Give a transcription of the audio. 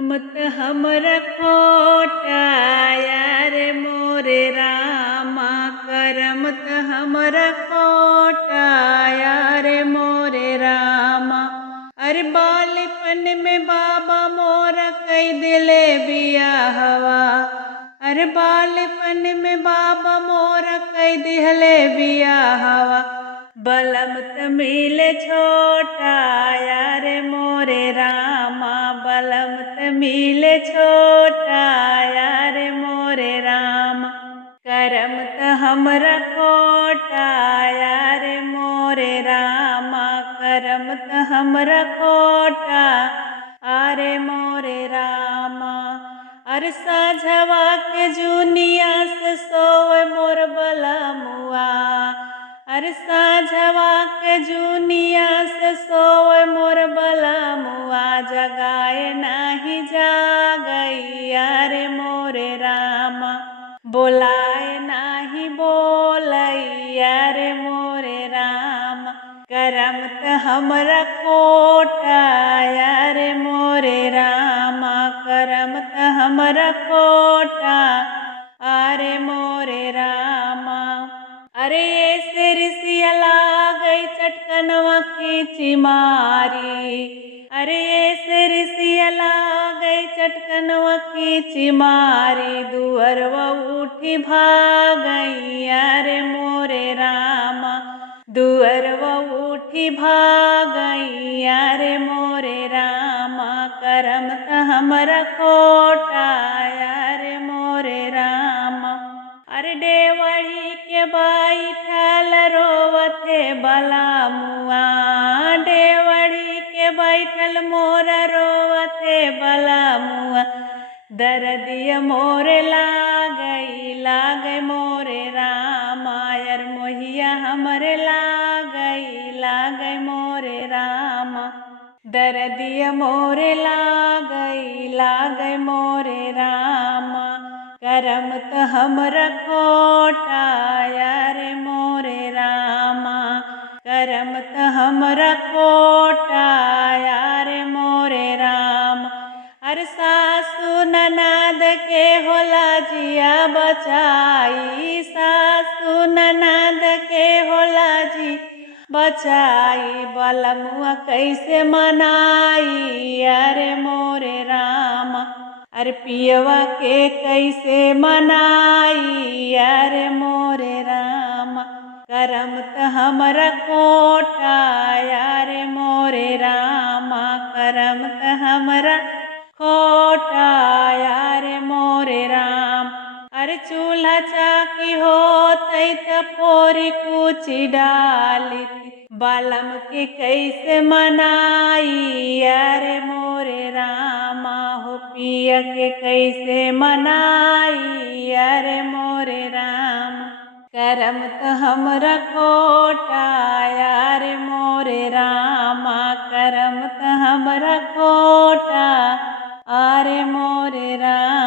मत हमरा खोटा यार मोरे रामा करमत हमरा खोटा यार मोरे रामा। अरे बालपन में बाबा मोरा कई दिले बियाहवा। अरे बालपन में बाबा मोरा कई दिले बियाहवा। बलम त मिले छोटा यार मोरे रामा बलम त मिले छोटा यार मोरे रामा। करम त हमरा खोटा यार मोरे रामा करम त हमरा खोटा आरे मोरे रामा। अरे साझवा के जुनिया से सोए मोर बलमुआ। अरे साझवा के जुनिया से सोए मोर बलमुआ जगाए नाही जागई यारे मोरे रामा। बोलाए नाही बोलई यारे मोरे रामा। करम त हमरा खोटा यारे मोरे रामा करम त हमरा खोटा आरे मोरे रामा। अरे ऐसे ऋषिया लागई चटकनवा खींची मारी। अरे ऐसे ऋषिया लागई चटकनवा खींची मारी। दुअरवा उठी भागई यारे मोरे रामा। दुअरवा उठी भागई यारे मोरे रामा। करम त हमरा खोटा यारे मोरे रामा। अरे डेवड़ी के बैठल रोवथे बलमुआ। डेवड़ी के बैठल मोरा रोवथे बलमुआ। दर्दिया मोरे लागई मोरे रामा। यार मोहिया हमरे लागई मोरे रामा। दर्दिया मोरे लागई मोरे रामा। करम त हमरा खोटा यारे मोरे रामा। करम त हमरा खोटा यारे मोरे रामा। अरे सासु ननद के होला जिया बचाई। सासु ननद के होला जी बचाई। बलमुआ कैसे मनाई यारे मोरे रामा। अरे पियवा के कैसे मनाई यारे मोरे रामा। करम त हमरा खोटा यारे मोरे रामा। करम त हमरा खोटा यारे मोरे राम। अरे चूल्हा चाकी होतई त फोरी कुची डाली। बलम के कैसे मनाई यारे मोरे रामा। हो पिया के कैसे मनाई यारे मोरे रामा। करम त हमरा खोटा यारे मोरे रामा। करम त हमरा खोटा आरे मोरे रामा।